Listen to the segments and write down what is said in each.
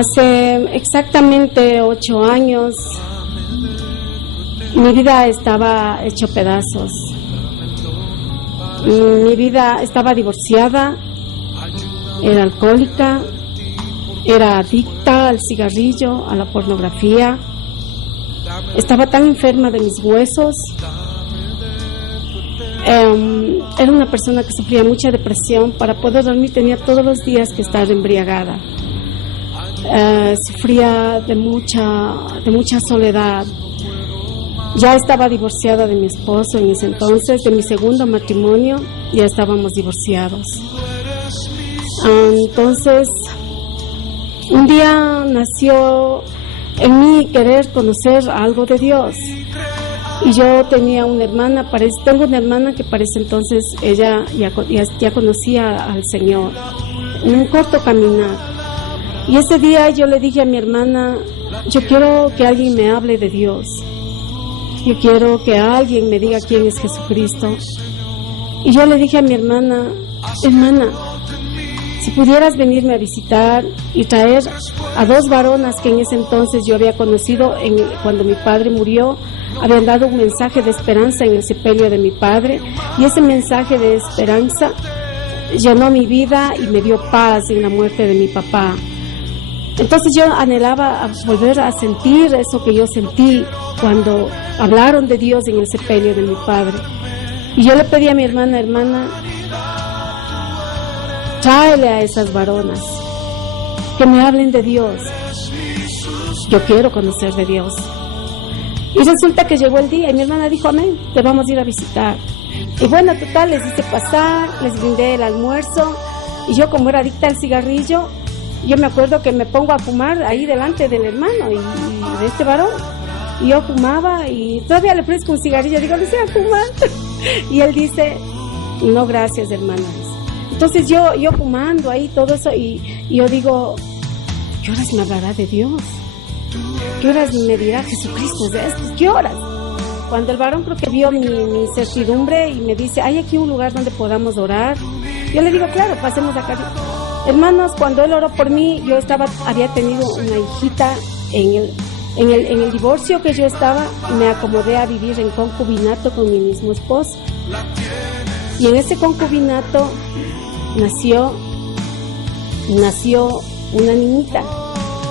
Hace exactamente 8 años mi vida estaba hecho pedazos. Mi vida estaba divorciada, era alcohólica, era adicta al cigarrillo, a la pornografía. Estaba tan enferma de mis huesos. Era una persona que sufría mucha depresión. Para poder dormir tenía todos los días que estar embriagada. Sufría de mucha soledad. Ya estaba divorciada de mi esposo en ese entonces, de mi segundo matrimonio, ya estábamos divorciados. Entonces, un día nació en mí querer conocer algo de Dios. Y yo tenía una hermana, tengo una hermana que para ese entonces ella ya conocía al Señor, en un corto caminar. Y ese día yo le dije a mi hermana, yo quiero que alguien me hable de Dios. Yo quiero que alguien me diga quién es Jesucristo. Y yo le dije a mi hermana, si pudieras venirme a visitar y traer a 2 varonas que en ese entonces yo había conocido cuando mi padre murió, habían dado un mensaje de esperanza en el sepelio de mi padre, y ese mensaje de esperanza llenó mi vida y me dio paz en la muerte de mi papá. Entonces yo anhelaba volver a sentir eso que yo sentí cuando hablaron de Dios en el sepelio de mi padre. Y yo le pedí a mi hermana, tráele a esas varonas, que me hablen de Dios. Yo quiero conocer de Dios. Y resulta que llegó el día y mi hermana dijo, amén, te vamos a ir a visitar. Y bueno, total, les hice pasar, les brindé el almuerzo, y yo como era adicta al cigarrillo, yo me acuerdo que me pongo a fumar ahí delante del hermano y de este varón. Y yo fumaba y todavía le ofrezco un cigarrillo, digo, no sé, a fumar. Y él dice, no, gracias, hermana. Entonces yo fumando ahí todo eso, y yo digo, ¿qué horas me hablará de Dios? ¿Qué horas me dirá Jesucristo de esto? ¿Qué horas? Cuando el varón creo que vio mi incertidumbre y me dice, ¿hay aquí un lugar donde podamos orar? Yo le digo, claro, pasemos acá. Hermanos, cuando él oró por mí, yo había tenido una hijita en el divorcio que yo estaba, me acomodé a vivir en concubinato con mi mismo esposo. Y en ese concubinato nació una niñita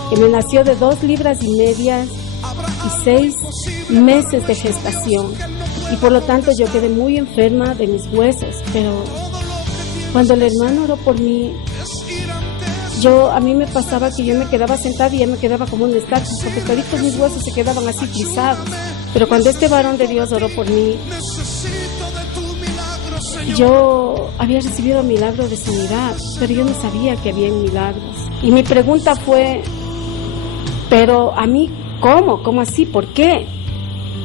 que me nació de 2 libras y media y 6 meses de gestación. Y por lo tanto yo quedé muy enferma de mis huesos. Pero cuando el hermano oró por mí, a mí me pasaba que yo me quedaba sentada y ya me quedaba como un estatua, porque toditos mis huesos se quedaban así frisados. Pero cuando este varón de Dios oró por mí, yo había recibido milagro de sanidad, pero yo no sabía que había milagros. Y mi pregunta fue, pero a mí, ¿cómo? ¿Cómo así? ¿Por qué?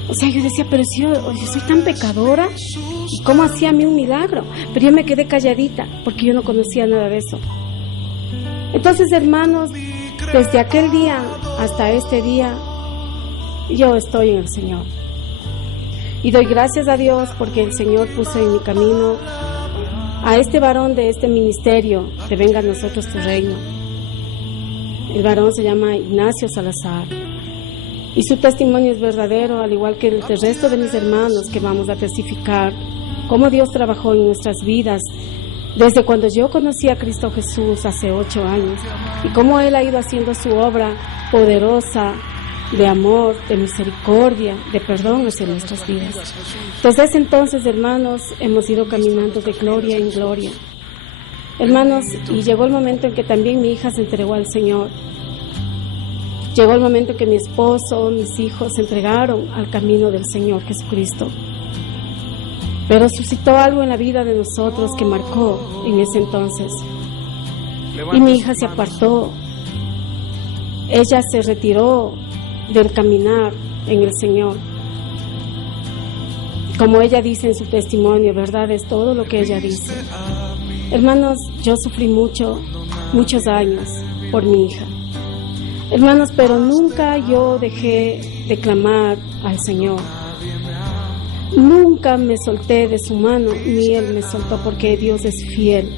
O sea, yo decía, pero si yo soy tan pecadora, ¿y cómo hacía a mí un milagro? Pero yo me quedé calladita, porque yo no conocía nada de eso. Entonces, hermanos, desde aquel día hasta este día, yo estoy en el Señor. Y doy gracias a Dios porque el Señor puso en mi camino a este varón de este ministerio, que venga a nosotros tu reino. El varón se llama Ignacio Salazar. Y su testimonio es verdadero, al igual que el del resto de mis hermanos que vamos a testificar cómo Dios trabajó en nuestras vidas desde cuando yo conocí a Cristo Jesús hace 8 años, y cómo Él ha ido haciendo su obra poderosa de amor, de misericordia, de perdón hacia nuestras vidas. Desde ese entonces, hermanos, hemos ido caminando de gloria en gloria. Hermanos, y llegó el momento en que también mi hija se entregó al Señor. Llegó el momento en que mi esposo, mis hijos se entregaron al camino del Señor Jesucristo. Pero suscitó algo en la vida de nosotros que marcó en ese entonces. Y mi hija se apartó. Ella se retiró del caminar en el Señor. Como ella dice en su testimonio, verdad es todo lo que ella dice. Hermanos, yo sufrí muchos años por mi hija. Hermanos, pero nunca yo dejé de clamar al Señor. Nunca me solté de su mano, ni Él me soltó, porque Dios es fiel.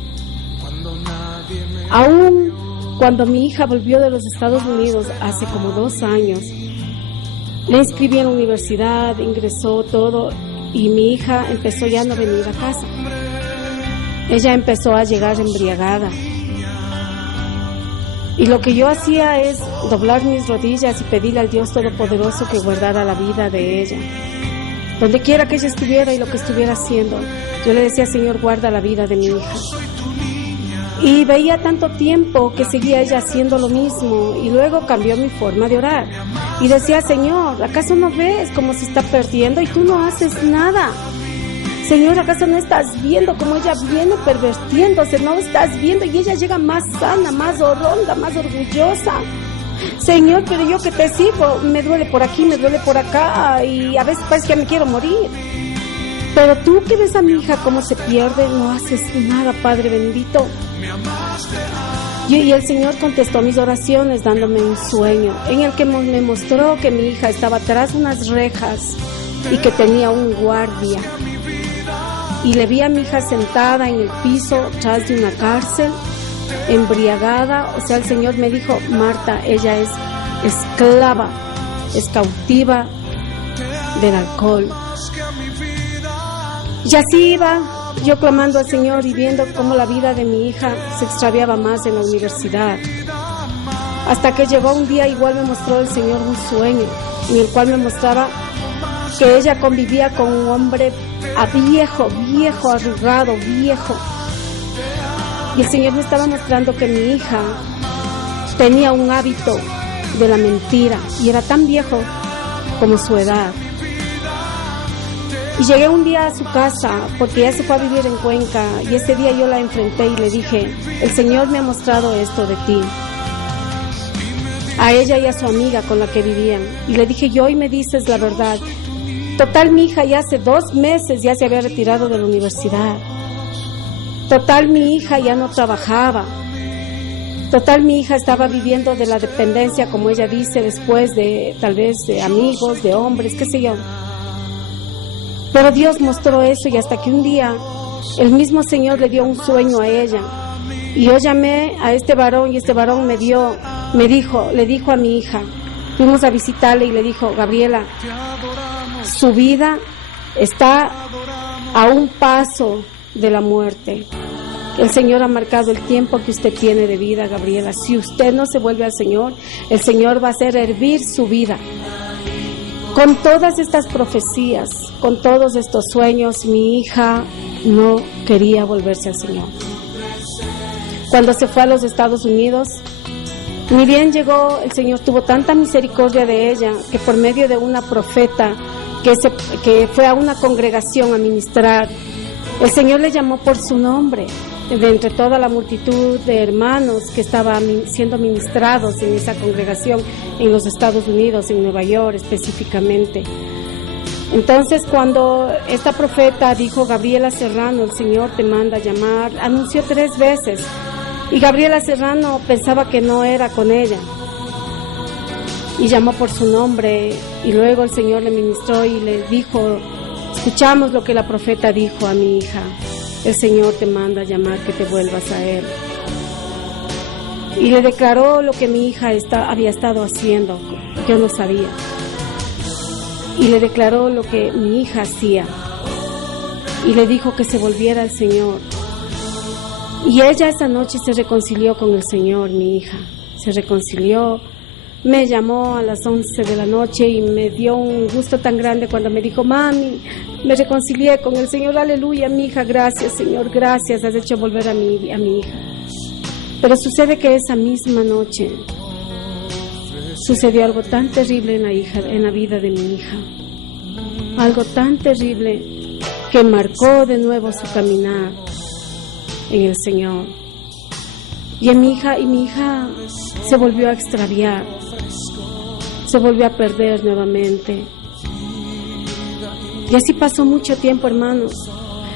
Aún Cuando mi hija volvió de los Estados Unidos hace como 2 años, la inscribí en la universidad, ingresó todo, y mi hija empezó ya a no venir a casa. Ella empezó a llegar embriagada. Y lo que yo hacía es doblar mis rodillas y pedirle al Dios Todopoderoso que guardara la vida de ella. Donde quiera que ella estuviera y lo que estuviera haciendo, yo le decía: Señor, guarda la vida de mi hija. Y veía tanto tiempo que seguía ella haciendo lo mismo, y luego cambió mi forma de orar. Y decía: Señor, ¿acaso no ves cómo se está perdiendo y tú no haces nada? Señor, ¿acaso no estás viendo cómo ella viene pervertiéndose? ¿No estás viendo? Y ella llega más sana, más oronda, más orgullosa. Señor, pero yo que te sirvo, me duele por aquí, me duele por acá, y a veces parece que me quiero morir. Pero tú que ves a mi hija cómo se pierde, no haces nada, Padre bendito. Y el Señor contestó mis oraciones dándome un sueño en el que me mostró que mi hija estaba tras unas rejas y que tenía un guardia. Y le vi a mi hija sentada en el piso tras de una cárcel, embriagada. O sea, el Señor me dijo: Marta, ella es esclava, es cautiva del alcohol. Y así iba yo clamando al Señor y viendo cómo la vida de mi hija se extraviaba más en la universidad. Hasta que llegó un día, igual me mostró el Señor un sueño, en el cual me mostraba que ella convivía con un hombre viejo, arrugado, viejo. Y el Señor me estaba mostrando que mi hija tenía un hábito de la mentira y era tan viejo como su edad. Y llegué un día a su casa porque ella se fue a vivir en Cuenca, y ese día yo la enfrenté y le dije: el Señor me ha mostrado esto de ti, a ella y a su amiga con la que vivían. Y le dije: yo, hoy me dices la verdad. Total, mi hija ya hace 2 meses ya se había retirado de la universidad. Total, mi hija ya no trabajaba. Total, mi hija estaba viviendo de la dependencia, como ella dice, después de tal vez de amigos, de hombres, qué sé yo. Pero Dios mostró eso, y hasta que un día el mismo Señor le dio un sueño a ella. Y yo llamé a este varón, y este varón le dijo a mi hija, fuimos a visitarle y le dijo: Gabriela, su vida está a un paso de la muerte. El Señor ha marcado el tiempo que usted tiene de vida, Gabriela. Si usted no se vuelve al Señor, el Señor va a hacer hervir su vida. Con todas estas profecías, con todos estos sueños, mi hija no quería volverse al Señor. Cuando se fue a los Estados Unidos, ni bien llegó, el Señor tuvo tanta misericordia de ella que por medio de una profeta que fue a una congregación a ministrar, el Señor le llamó por su nombre, de entre toda la multitud de hermanos que estaban siendo ministrados en esa congregación en los Estados Unidos, en Nueva York específicamente. Entonces, cuando esta profeta dijo: Gabriela Serrano, el Señor te manda a llamar, anunció 3 veces, y Gabriela Serrano pensaba que no era con ella, y llamó por su nombre, y luego el Señor le ministró y le dijo: escuchamos lo que la profeta dijo a mi hija, el Señor te manda a llamar que te vuelvas a Él. Y le declaró lo que mi hija había estado haciendo, yo no sabía. Y le declaró lo que mi hija hacía, y le dijo que se volviera al Señor. Y ella esa noche se reconcilió con el Señor, mi hija, se reconcilió. Me llamó a las 11 de la noche y me dio un gusto tan grande cuando me dijo: mami, me reconcilié con el Señor, aleluya, mi hija, gracias Señor, gracias, has hecho volver a mi hija. Pero sucede que esa misma noche sucedió algo tan terrible en la vida de mi hija, algo tan terrible que marcó de nuevo su caminar en el Señor. Y mi hija se volvió a extraviar, se volvió a perder nuevamente. Y así pasó mucho tiempo, hermanos,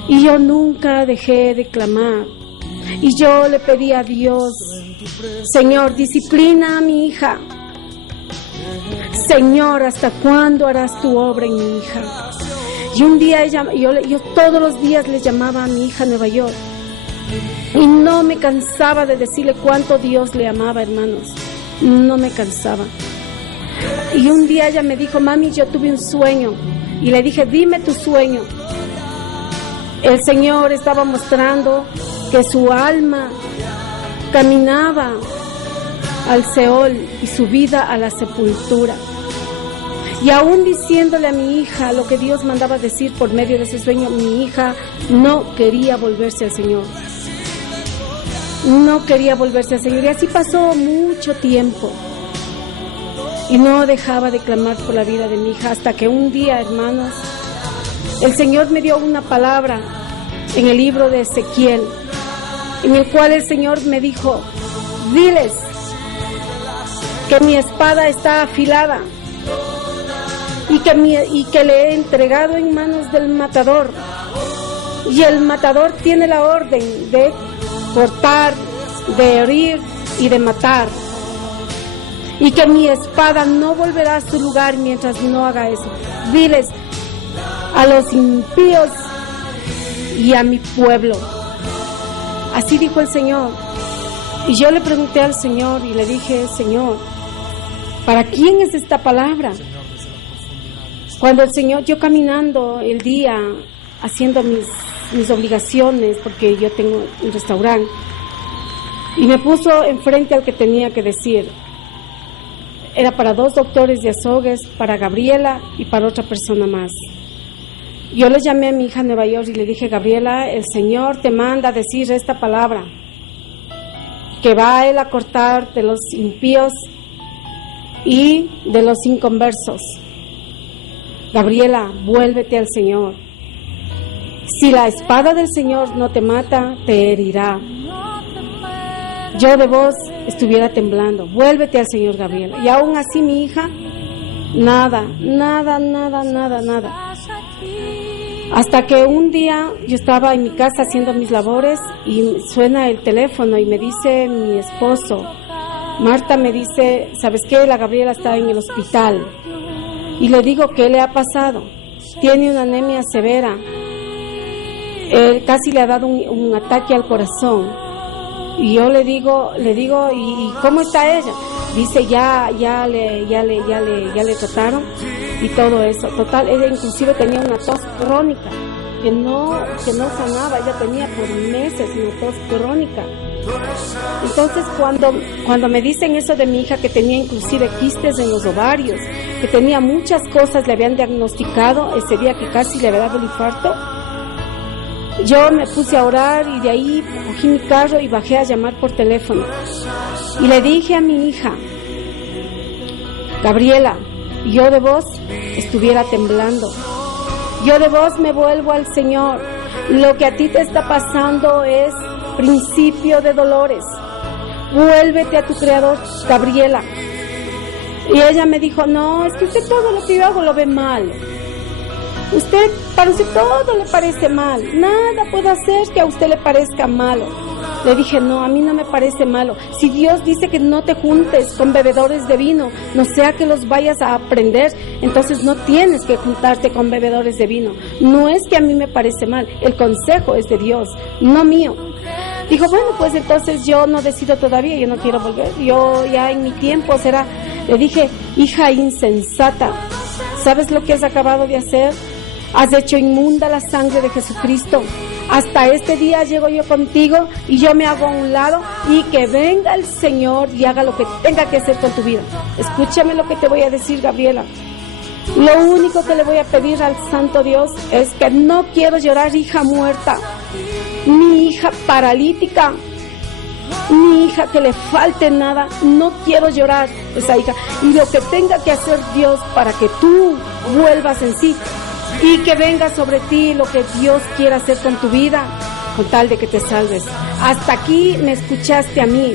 y yo nunca dejé de clamar. Y yo le pedí a Dios: Señor, disciplina a mi hija. Señor, ¿hasta cuándo harás tu obra en mi hija? Y un día yo todos los días le llamaba a mi hija a Nueva York, Y no me cansaba de decirle cuánto Dios le amaba, hermanos. No me cansaba. Y un día ella me dijo: mami, yo tuve un sueño. Y le dije: dime tu sueño. El Señor estaba mostrando que su alma caminaba al Seol y su vida a la sepultura. Y aún diciéndole a mi hija lo que Dios mandaba decir por medio de ese sueño, mi hija no quería volverse al Señor. No quería volverse al Señor. Y así pasó mucho tiempo. Y no dejaba de clamar por la vida de mi hija, hasta que un día, hermanos, el Señor me dio una palabra en el libro de Ezequiel, en el cual el Señor me dijo: diles que mi espada está afilada y que le he entregado en manos del matador, y el matador tiene la orden de cortar, de herir y de matar, y que mi espada no volverá a su lugar mientras no haga eso. Diles a los impíos y a mi pueblo. Así dijo el Señor. Y yo le pregunté al Señor y le dije: Señor, ¿para quién es esta palabra? Cuando el Señor, yo caminando el día, haciendo mis obligaciones, porque yo tengo un restaurante, y me puso enfrente al que tenía que decir. Era para 2 doctores de Azogues, para Gabriela y para otra persona más. Yo le llamé a mi hija a Nueva York y le dije: Gabriela, el Señor te manda a decir esta palabra, que va a Él a cortar de los impíos y de los inconversos. Gabriela, vuélvete al Señor. Si la espada del Señor no te mata, te herirá. Yo de vos estuviera temblando. Vuélvete al Señor, Gabriela. Y aún así mi hija, nada. Hasta que un día yo estaba en mi casa haciendo mis labores y suena el teléfono y me dice mi esposo, Marta, me dice: ¿sabes qué? La Gabriela está en el hospital. Y le digo: ¿qué le ha pasado? Tiene una anemia severa. Casi le ha dado un ataque al corazón. Y yo le digo, ¿y cómo está ella? Dice: ya le trataron y todo eso. Total, ella inclusive tenía una tos crónica que no sanaba. Ella tenía por meses una tos crónica. Entonces cuando me dicen eso de mi hija, que tenía inclusive quistes en los ovarios, que tenía muchas cosas, le habían diagnosticado ese día que casi le había dado el infarto, yo me puse a orar y de ahí cogí mi carro y bajé a llamar por teléfono. Y le dije a mi hija: Gabriela, yo de vos estuviera temblando. Yo de vos me vuelvo al Señor. Lo que a ti te está pasando es principio de dolores. Vuélvete a tu Creador, Gabriela. Y ella me dijo: no, es que usted todo lo que yo hago lo ve mal. Para usted todo le parece mal. Nada puedo hacer que a usted le parezca malo. Le dije: no, a mí no me parece malo. Si Dios dice que no te juntes con bebedores de vino, no sea que los vayas a aprender, entonces no tienes que juntarte con bebedores de vino. No es que a mí me parece mal, el consejo es de Dios, no mío. Dijo: bueno, pues entonces yo no decido todavía, yo no quiero volver, yo ya en mi tiempo será. Le dije: hija insensata, ¿sabes lo que has acabado de hacer? Has hecho inmunda la sangre de Jesucristo. Hasta este día llego yo contigo y yo me hago a un lado, y que venga el Señor y haga lo que tenga que hacer con tu vida. Escúchame lo que te voy a decir, Gabriela. Lo único que le voy a pedir al Santo Dios es que no quiero llorar hija muerta, ni hija paralítica, ni hija que le falte nada. No quiero llorar esa hija. Y lo que tenga que hacer Dios para que tú vuelvas en sí, y que venga sobre ti lo que Dios quiera hacer con tu vida, con tal de que te salves. Hasta aquí me escuchaste a mí,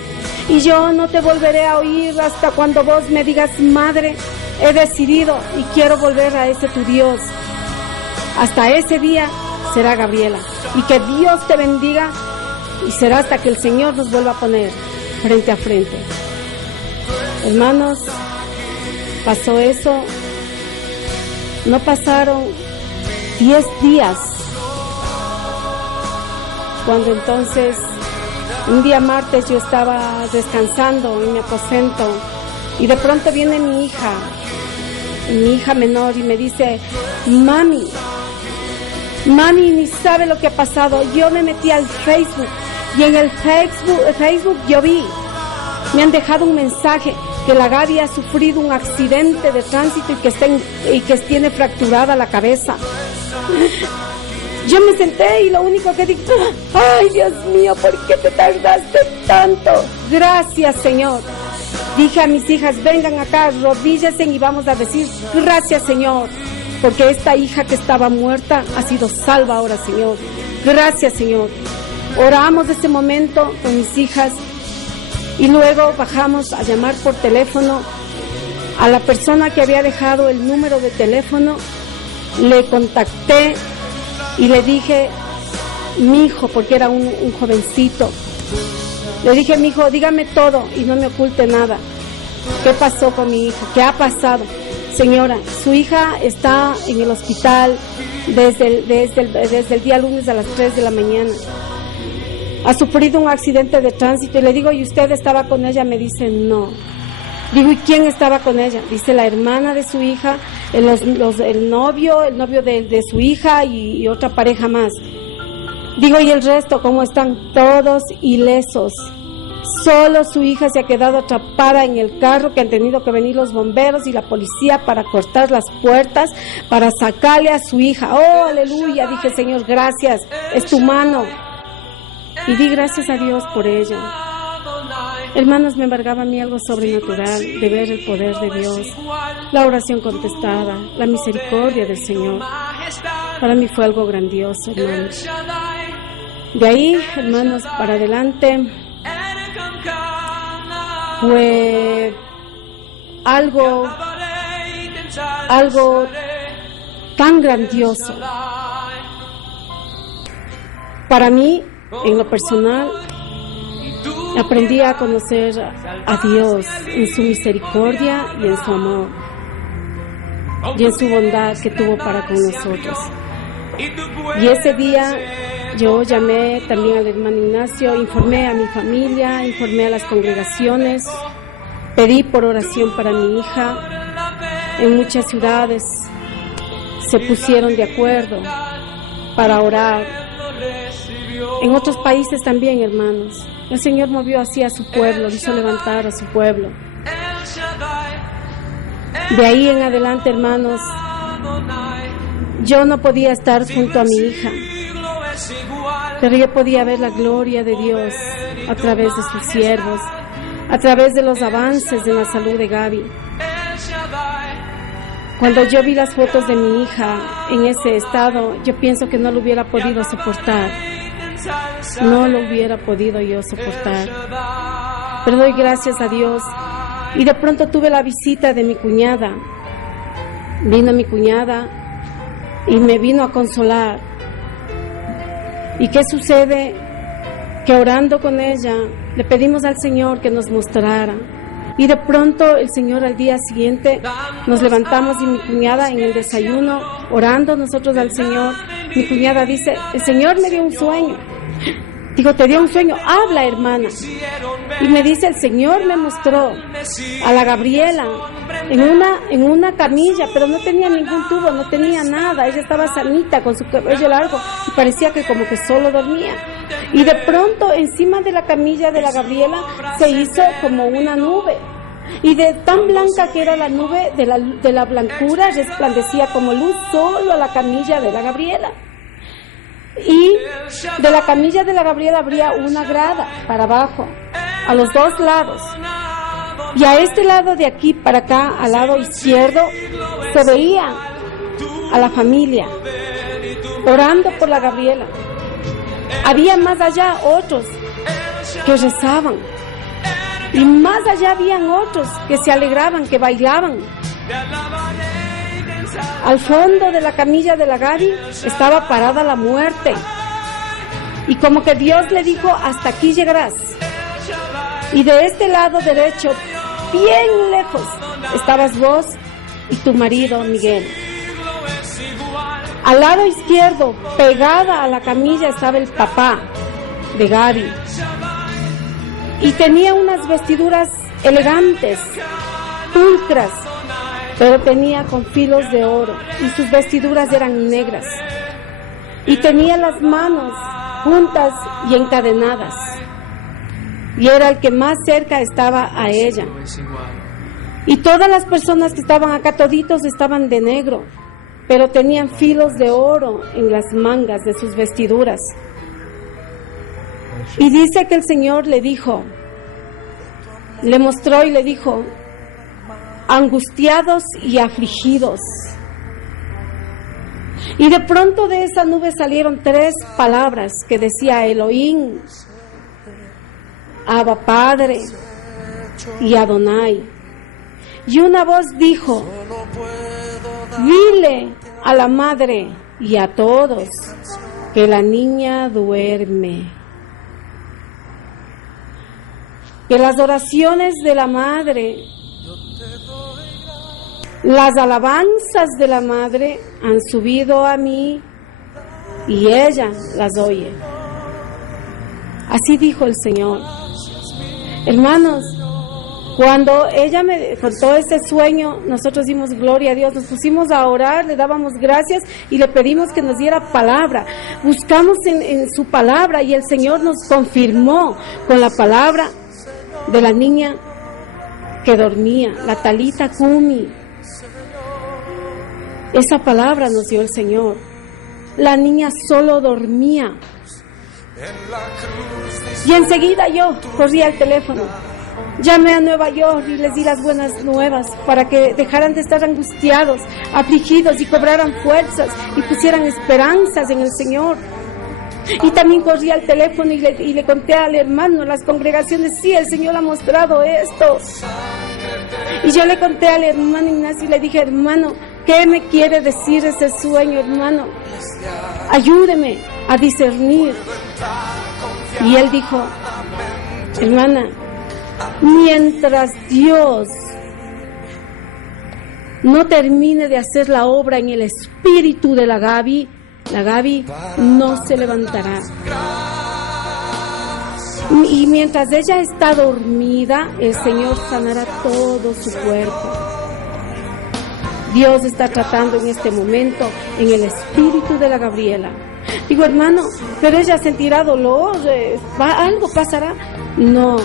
y yo no te volveré a oír hasta cuando vos me digas: madre, he decidido y quiero volver a ese tu Dios. Hasta ese día será, Gabriela, y que Dios te bendiga, y será hasta que el Señor nos vuelva a poner frente a frente. Hermanos, pasó eso. No pasaron 10 días Cuando entonces, un día martes yo estaba descansando en mi aposento y de pronto viene mi hija menor, y me dice: mami, ni sabe lo que ha pasado. Yo me metí al Facebook y en el Facebook yo vi, me han dejado un mensaje que la Gaby ha sufrido un accidente de tránsito y que tiene fracturada la cabeza. Yo me senté y lo único que dije: ay, Dios mío, ¿por qué te tardaste tanto? Gracias, Señor. Dije a mis hijas: vengan acá, arrodíllense y vamos a decir gracias, Señor, porque esta hija que estaba muerta ha sido salva ahora, Señor. Gracias, Señor. Oramos ese momento con mis hijas y luego bajamos a llamar por teléfono a la persona que había dejado el número de teléfono. Le contacté y le dije: mi hijo, porque era un jovencito, le dije: mi hijo, dígame todo y no me oculte nada. ¿Qué pasó con mi hija? ¿Qué ha pasado? Señora, su hija está en el hospital desde el día lunes a las 3 de la mañana. Ha sufrido un accidente de tránsito. Y le digo: ¿y usted estaba con ella? Me dice: no. Digo: ¿y quién estaba con ella? Dice: la hermana de su hija, el novio de su hija y otra pareja más. Digo: ¿y el resto cómo están? Todos ilesos. Solo su hija se ha quedado atrapada en el carro, que han tenido que venir los bomberos y la policía para cortar las puertas, para sacarle a su hija. ¡Oh, aleluya! Dije: Señor, gracias, es tu mano. Y di gracias a Dios por ello. Hermanos, me embargaba a mí algo sobrenatural de ver el poder de Dios, la oración contestada, la misericordia del Señor. Para mí fue algo grandioso, hermanos. De ahí, hermanos, para adelante, fue algo tan grandioso. Para mí, en lo personal, aprendí a conocer a Dios en su misericordia y en su amor y en su bondad que tuvo para con nosotros. Y ese día yo llamé también al hermano Ignacio, informé a mi familia, informé a las congregaciones, pedí por oración para mi hija. En muchas ciudades se pusieron de acuerdo para orar. En otros países también, hermanos. El Señor movió así a su pueblo, hizo levantar a su pueblo. De ahí en adelante, hermanos, yo no podía estar junto a mi hija, pero yo podía ver la gloria de Dios a través de sus siervos, a través de los avances en la salud de Gaby. Cuando yo vi las fotos de mi hija en ese estado, yo pienso que no lo hubiera podido soportar. No lo hubiera podido yo soportar. Pero doy gracias a Dios. Y de pronto tuve la visita de mi cuñada. Vino mi cuñada y me vino a consolar. ¿Y qué sucede? Que orando con ella, le pedimos al Señor que nos mostrara. Y de pronto el Señor, al día siguiente nos levantamos y mi cuñada en el desayuno, orando nosotros al Señor, mi cuñada dice: el Señor me dio un sueño. Digo: ¿te dio un sueño? Habla, hermana. Y me dice: el Señor me mostró a la Gabriela en una camilla, pero no tenía ningún tubo, no tenía nada. Ella estaba sanita con su cabello largo y parecía que como que solo dormía. Y de pronto encima de la camilla de la Gabriela se hizo como una nube. Y de tan blanca que era la nube, de la blancura resplandecía como luz solo a la camilla de la Gabriela. Y de la camilla de la Gabriela habría una grada para abajo, a los dos lados. Y a este lado de aquí para acá, al lado izquierdo, se veía a la familia orando por la Gabriela. Había más allá otros que rezaban. Y más allá habían otros que se alegraban, que bailaban. Al fondo de la camilla de la Gaby estaba parada la muerte. Y como que Dios le dijo: hasta aquí llegarás. Y de este lado derecho, bien lejos, estabas vos y tu marido Miguel. Al lado izquierdo, pegada a la camilla, estaba el papá. de Gaby. Y tenía unas vestiduras elegantes, pulcras, pero tenía con filos de oro, y sus vestiduras eran negras. Y tenía las manos juntas y encadenadas. Y era el que más cerca estaba a ella. Y todas las personas que estaban acá, toditos estaban de negro, pero tenían filos de oro en las mangas de sus vestiduras. Y dice que el Señor le dijo, le mostró y le dijo, angustiados y afligidos. Y de pronto de esa nube salieron 3 palabras que decía Elohim, Abba Padre y Adonai. Y una voz dijo, dile a la madre y a todos que la niña duerme. Que las oraciones de la madre, las alabanzas de la madre han subido a mí y ella las oye. Así dijo el Señor. Hermanos, cuando ella me contó ese sueño, nosotros dimos gloria a Dios, nos pusimos a orar, le dábamos gracias y le pedimos que nos diera palabra. Buscamos en su palabra y el Señor nos confirmó con la palabra de la niña que dormía, la Talita Kumi. Esa palabra nos dio el Señor. La niña solo dormía. Y enseguida yo corrí al teléfono. Llamé a Nueva York y les di las buenas nuevas para que dejaran de estar angustiados, afligidos y cobraran fuerzas y pusieran esperanzas en el Señor. Y también corrí al teléfono y le conté al hermano, las congregaciones, sí, el Señor ha mostrado esto. Y yo le conté al hermano Ignacio y le dije, hermano, ¿qué me quiere decir ese sueño, hermano? Ayúdeme a discernir. Y él dijo, hermana, mientras Dios no termine de hacer la obra en el espíritu de la Gaby no se levantará. Y mientras ella está dormida, el Señor sanará todo su cuerpo. Dios está tratando en este momento en el espíritu de la Gabriela. Digo, hermano, pero ella sentirá dolor, algo pasará. No,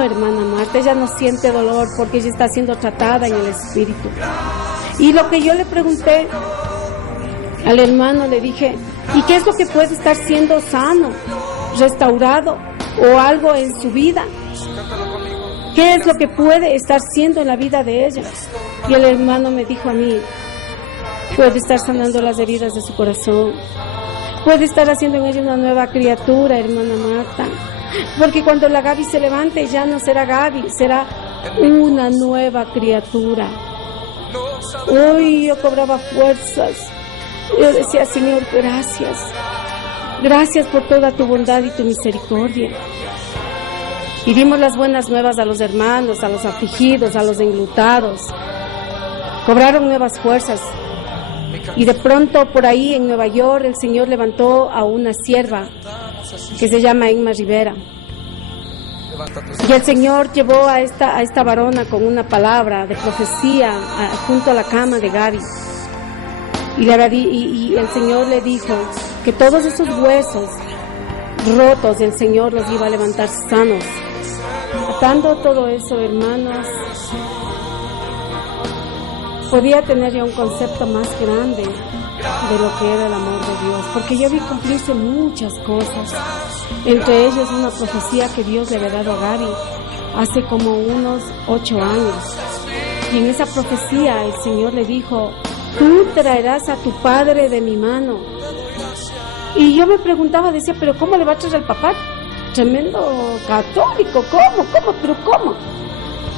hermana Marta, ella no siente dolor porque ella está siendo tratada en el espíritu. Y lo que yo le pregunté al hermano, le dije, ¿y qué es lo que puede estar siendo sano, restaurado o algo en su vida? ¿Qué es lo que puede estar siendo en la vida de ella? Y el hermano me dijo a mí, puede estar sanando las heridas de su corazón, puede estar haciendo en ella una nueva criatura, hermana Marta, porque cuando la Gaby se levante ya no será Gaby, será una nueva criatura. Uy, yo cobraba fuerzas. Yo decía, Señor, gracias por toda tu bondad y tu misericordia. Y dimos las buenas nuevas a los hermanos, a los afligidos, a los enlutados. Cobraron nuevas fuerzas. Y de pronto por ahí en Nueva York el Señor levantó a una sierva que se llama Emma Rivera. Y el Señor llevó a esta varona con una palabra de profecía junto a la cama de Gaby. Y el Señor le dijo que todos esos huesos rotos el Señor los iba a levantar sanos. Atando todo eso, hermanos, podía tener ya un concepto más grande de lo que era el amor de Dios, porque yo vi cumplirse muchas cosas, entre ellas una profecía que Dios le había dado a Gaby hace como unos 8 años. Y en esa profecía el Señor le dijo, tú traerás a tu padre de mi mano. Y yo me preguntaba, decía, pero ¿cómo le va a traer al papá? Tremendo católico, ¿cómo?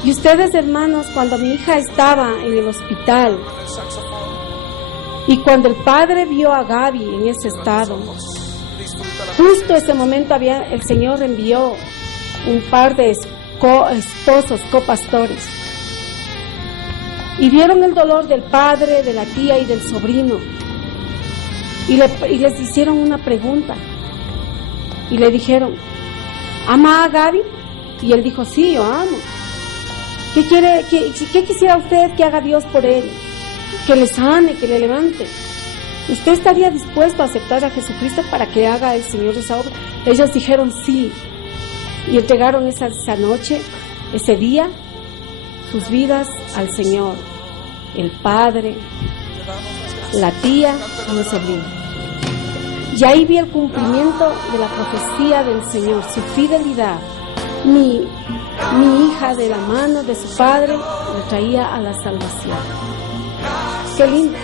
Y ustedes, hermanos, cuando mi hija estaba en el hospital y cuando el padre vio a Gaby en ese estado, justo ese momento el Señor envió un par de esposos, copastores, y vieron el dolor del padre, de la tía y del sobrino, y les hicieron una pregunta. y le dijeron, ¿ama a Gaby? Y él dijo, sí, yo amo. ¿Qué quisiera usted que haga Dios por él? Que le sane, que le levante. ¿Usted estaría dispuesto a aceptar a Jesucristo para que haga el Señor esa obra? Ellos dijeron sí, y entregaron esa noche, ese día, sus vidas al Señor, el padre, la tía y el sobrino. Y ahí vi el cumplimiento de la profecía del Señor, su fidelidad. Mi hija, de la mano de su padre, le traía a la salvación. Qué lindo.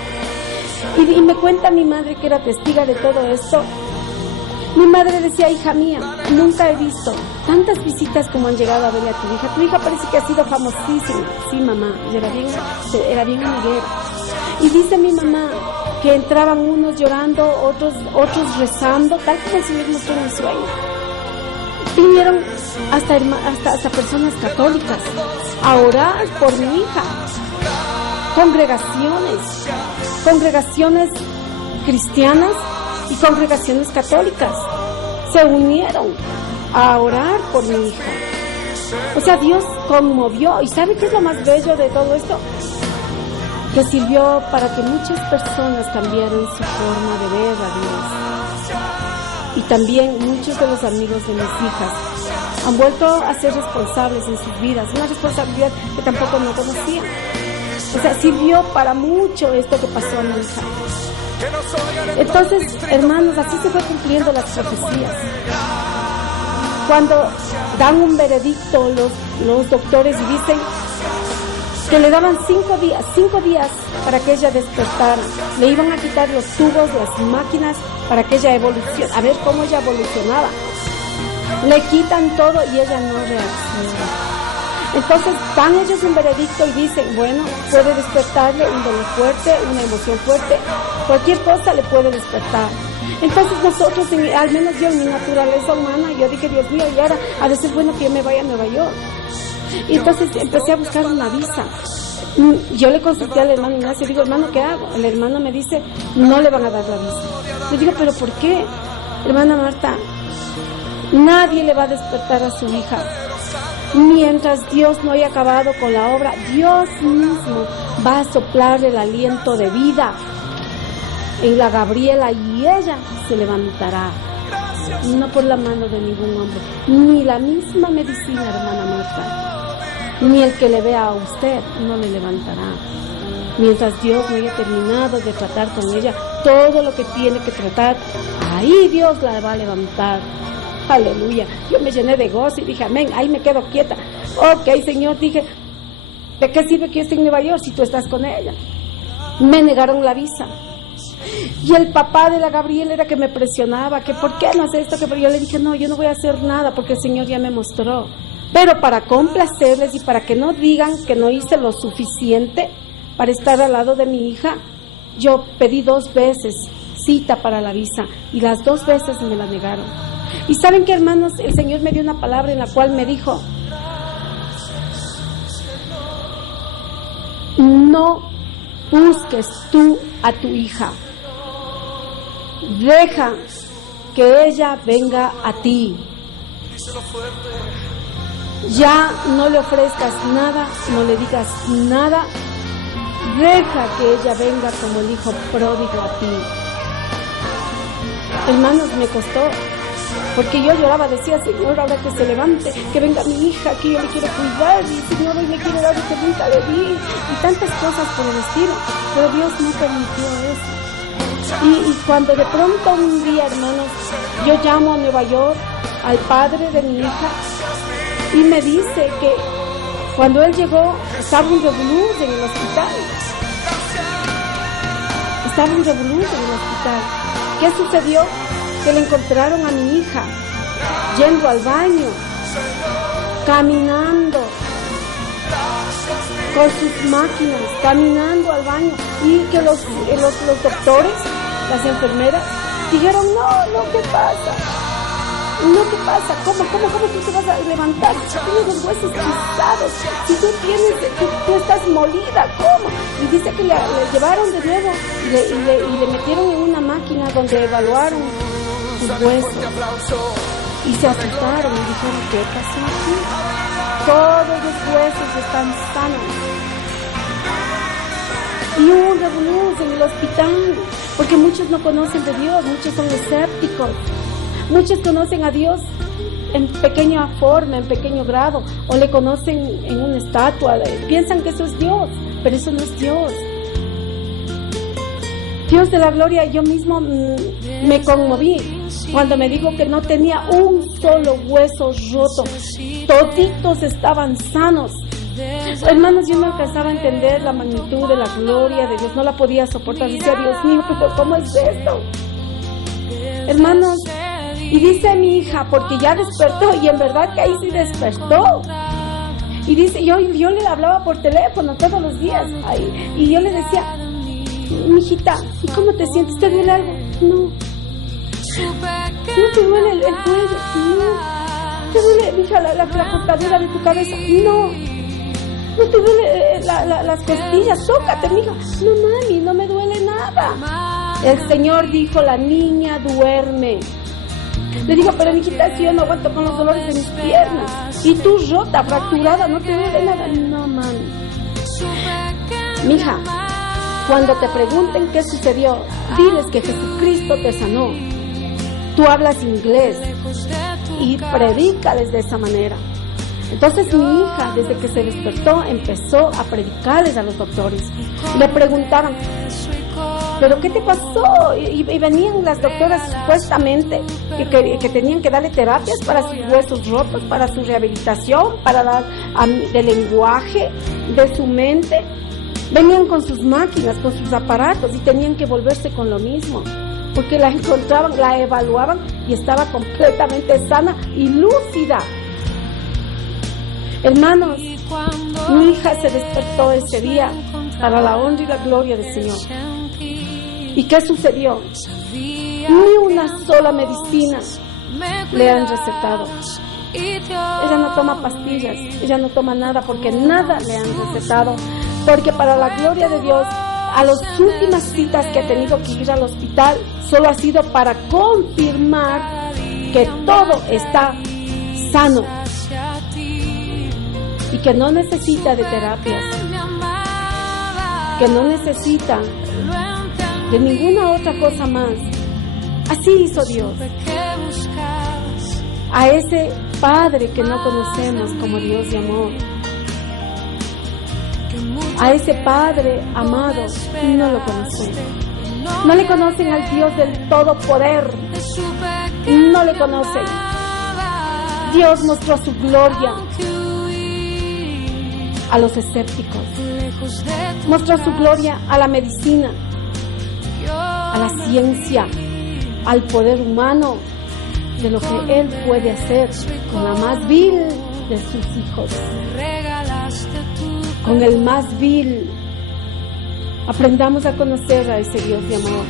Y me cuenta mi madre, que era testiga de todo esto. Mi madre decía, hija mía, nunca he visto tantas visitas como han llegado a verle a tu hija. Tu hija parece que ha sido famosísima. Sí, mamá, era bien amiguera. Y dice mi mamá que entraban unos llorando, otros rezando, tal como el Señor mostró en el sueño. Vinieron hasta personas católicas a orar por mi hija. Congregaciones cristianas y congregaciones católicas se unieron a orar por mi hija. O sea, Dios conmovió. ¿Y sabe qué es lo más bello de todo esto? Que sirvió para que muchas personas cambiaran su forma de ver a Dios. Y también muchos de los amigos de mis hijas han vuelto a ser responsables en sus vidas, una responsabilidad que tampoco no conocían. O sea, sirvió para mucho esto que pasó a mi hija. Entonces, hermanos, así se fue cumpliendo las profecías. Cuando dan un veredicto los doctores y dicen que le daban 5 días para que ella despertara, le iban a quitar los tubos, las máquinas, para que ella evolucione, a ver cómo ella evolucionaba. Le quitan todo y ella no reacciona. Entonces dan ellos un veredicto y dicen, bueno, puede despertarle un dolor fuerte, una emoción fuerte, cualquier cosa le puede despertar. Entonces nosotros, al menos yo en mi naturaleza humana, yo dije, Dios mío, y ahora ha de ser bueno que yo me vaya a Nueva York. Y entonces empecé a buscar una visa. Yo le consulté al hermano Ignacio, digo, hermano, ¿qué hago? El hermano me dice, no le van a dar la visa. Le digo, ¿pero por qué? Hermana Marta, nadie le va a despertar a su hija. Mientras Dios no haya acabado con la obra, Dios mismo va a soplar el aliento de vida en la Gabriela y ella se levantará. No por la mano de ningún hombre, ni la misma medicina, hermana Marta, ni el que le vea a usted no le levantará. Mientras Dios no haya terminado de tratar con ella todo lo que tiene que tratar, ahí Dios la va a levantar. Aleluya. Yo me llené de gozo y dije, amén, ahí me quedo quieta. Ok, Señor, dije, ¿de qué sirve que yo esté en Nueva York si tú estás con ella? Me negaron la visa. Y el papá de la Gabriela era que me presionaba, que ¿por qué no hace esto? Pero yo le dije, no, yo no voy a hacer nada porque el Señor ya me mostró. Pero para complacerles y para que no digan que no hice lo suficiente para estar al lado de mi hija, yo pedí 2 veces cita para la visa y las 2 veces me la negaron. Y ¿saben qué, hermanos? El Señor me dio una palabra en la cual me dijo, no busques tú a tu hija, deja que ella venga a ti. Ya no le ofrezcas nada, no le digas nada, deja que ella venga como el hijo pródigo a ti. Hermanos, me costó, porque yo lloraba, decía, Señor, ahora que se levante, que venga mi hija, que yo le quiero cuidar, y Señor, hoy le quiero dar lo que nunca le di, y tantas cosas por el estilo, pero Dios no permitió eso. Y cuando de pronto un día, hermanos, yo llamo a Nueva York al padre de mi hija, y me dice que cuando él llegó, estaba un revolú en el hospital. Estaba un revolú en el hospital. ¿Qué sucedió? Que le encontraron a mi hija yendo al baño, caminando con sus máquinas, caminando al baño, y que los doctores, las enfermeras, dijeron, no, ¿qué pasa? No, ¿qué pasa? ¿Cómo tú te vas a levantar? Tienes los huesos pisados. Si tú estás molida, ¿cómo? Y dice que le llevaron de nuevo y le metieron en una máquina donde evaluaron sus huesos. Y se asustaron y dijeron, ¿qué pasó aquí? Todos los huesos están sanos. Y hubo un revolú en el hospital, porque muchos no conocen de Dios, muchos son escépticos, muchos conocen a Dios en pequeña forma, en pequeño grado, o le conocen en una estatua, piensan que eso es Dios, pero eso no es Dios. Dios de la gloria, yo mismo me conmoví cuando me dijo que no tenía un solo hueso roto, toditos estaban sanos. Hermanos, yo no alcanzaba a entender la magnitud de la gloria de Dios, no la podía soportar, decía, Dios mío, pero ¿cómo es esto? Hermanos, y dice mi hija, porque ya despertó, y en verdad que ahí sí despertó. Y dice, yo le hablaba por teléfono todos los días, ahí, y yo le decía, mijita, ¿y cómo te sientes? ¿Te duele algo? No. ¿No te duele el cuello? No. ¿Te duele, mija, la cortadura de tu cabeza? No. ¿No te duele las costillas? Tócate, mija. No, mami, no me duele nada. El Señor dijo, la niña duerme. Le digo, pero mijita, si yo no aguanto con los dolores de mis piernas. Y tú rota, fracturada, no te duele nada. No, mami. Mija, cuando te pregunten qué sucedió, diles que Jesucristo te sanó. Tú hablas inglés y predícales de esa manera. Entonces mi hija, desde que se despertó, empezó a predicarles a los doctores. Le preguntaban, ¿pero qué te pasó? Y venían las doctoras supuestamente que tenían que darle terapias para sus huesos rotos, para su rehabilitación, para del lenguaje, de su mente. Venían con sus máquinas, con sus aparatos y tenían que volverse con lo mismo. Porque la encontraban, la evaluaban y estaba completamente sana y lúcida. Hermanos, mi hija se despertó ese día para la honra y la gloria del Señor. ¿Y qué sucedió? Ni una sola medicina le han recetado. Ella no toma pastillas, ella no toma nada porque nada le han recetado. Porque para la gloria de Dios, a las últimas citas que he tenido que ir al hospital, solo ha sido para confirmar que todo está sano y que no necesita de terapias, que no necesita de ninguna otra cosa más. Así hizo Dios. A ese Padre que no conocemos como Dios de amor, a ese Padre amado, no lo conocen. No le conocen al Dios del todo poder. No le conocen. Dios mostró su gloria a los escépticos. Mostró su gloria a la medicina, a la ciencia, al poder humano, de lo que Él puede hacer con la más vil de sus hijos, con el más vil. Aprendamos a conocer a ese Dios de amor.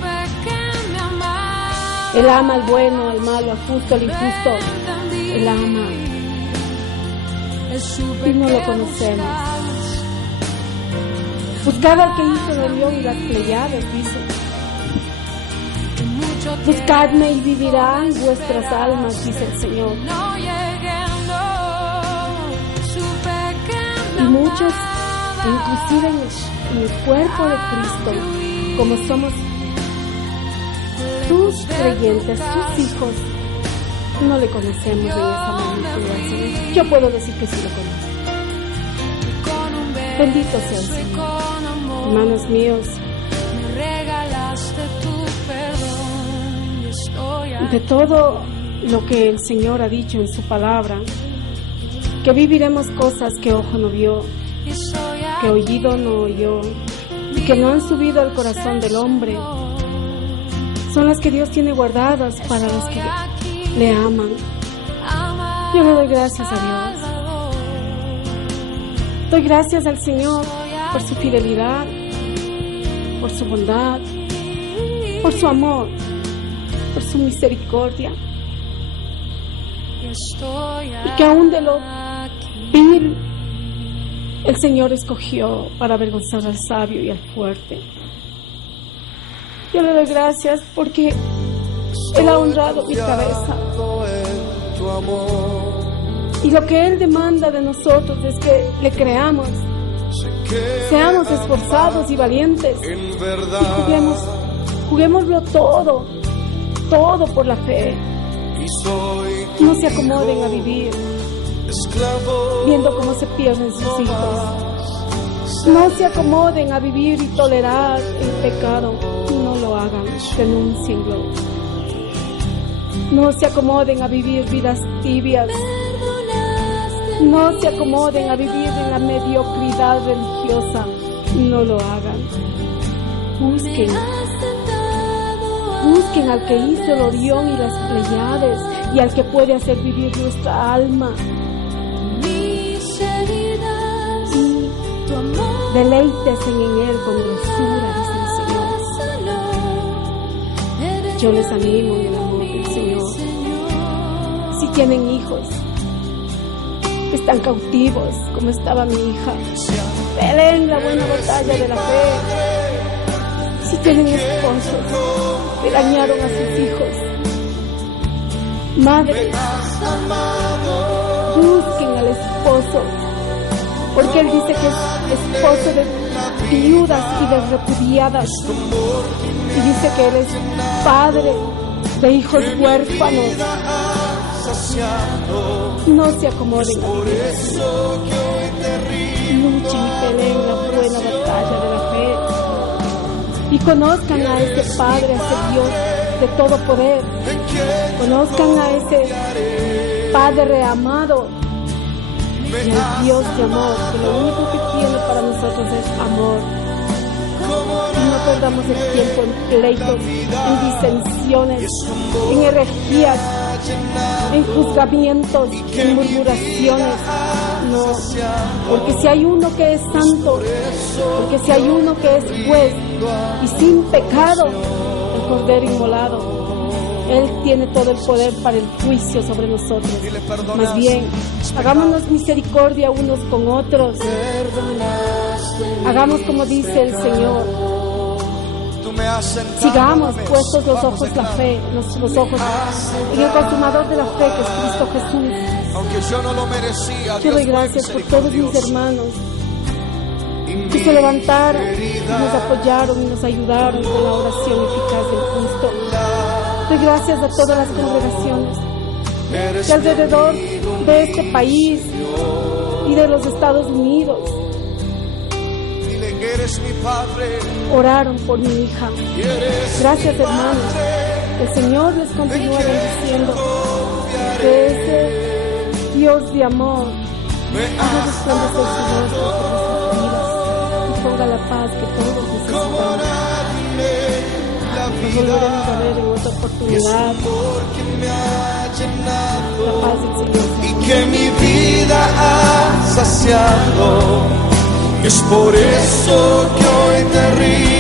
Él ama al bueno, al malo, al justo, al injusto. Él ama. Y no lo conocemos. Buscad al que hizo el león y las Pleiades, dice. Buscadme y vivirán vuestras almas, dice el Señor. Y muchos, inclusive en el cuerpo de Cristo, como somos tus creyentes, tus hijos, no le conocemos de esa manera. Yo puedo decir que sí lo conozco. Bendito sea el Señor. Hermanos míos, de todo lo que el Señor ha dicho en su palabra, que viviremos cosas que ojo no vio, que oído no oyó y que no han subido al corazón del hombre, son las que Dios tiene guardadas para los que le aman. Yo le doy gracias a Dios. Doy gracias al Señor por su fidelidad, por su bondad, por su amor, por su misericordia. Y que aún de lo vil, el Señor escogió para avergonzar al sabio y al fuerte. Yo le doy gracias porque Él ha honrado mi cabeza. Y lo que Él demanda de nosotros es que le creamos, seamos esforzados y valientes y juguémoslo todo por la fe. No se acomoden a vivir viendo cómo se pierden sus hijos. No se acomoden a vivir y tolerar el pecado. No lo hagan, denúncienlo. No se acomoden a vivir vidas tibias. No se acomoden a vivir en la mediocridad religiosa. No lo hagan. Busquen al que hizo el Orión y las Pleiades y al que puede hacer vivir nuestra alma. Y deleítesen en Él con dulzura, dice el Señor. Yo les animo en el amor del Señor. Si tienen hijos que están cautivos, como estaba mi hija, peleen la buena batalla de la fe. Si tienen esposos que dañaron a sus hijos, madres, busquen al esposo, porque Él dice que es esposo de viudas y de repudiadas, y dice que Él es padre de hijos huérfanos. No se acomoden a vivir así. Luchen y peleen la buena batalla de la fe. Y conozcan a ese Padre, a ese Dios de todo poder. Conozcan a ese Padre amado y al Dios de amor, que lo único que tiene para nosotros es amor. Y no perdamos el tiempo en pleitos, en disensiones, en herejías, en juzgamientos, en murmuraciones. No, porque si hay uno que es santo, porque si hay uno que es juez y sin pecado, el Cordero inmolado, Él tiene todo el poder para el juicio sobre nosotros. Más bien, hagámonos misericordia unos con otros. Hagamos como dice el Señor. Sigamos puestos los ojos la fe, los ojos en el consumador de la fe, que es Cristo Jesús. Aunque yo no lo merecía, yo doy gracias por todos mis hermanos que se levantaron y nos apoyaron y nos ayudaron con la oración eficaz del justo. Doy gracias a todas las congregaciones que alrededor de este país y de los Estados Unidos oraron por mi hija. Gracias, hermanos. El Señor les continúa bendiciendo, que ese Dios de amor haga resplandecer su rostro sobre sus vidas y ponga la paz que todos necesitamos. Nos volveremos a ver en otra oportunidad. La paz del Señor. Y que mi vida ha saciado. Es por eso que hoy te río.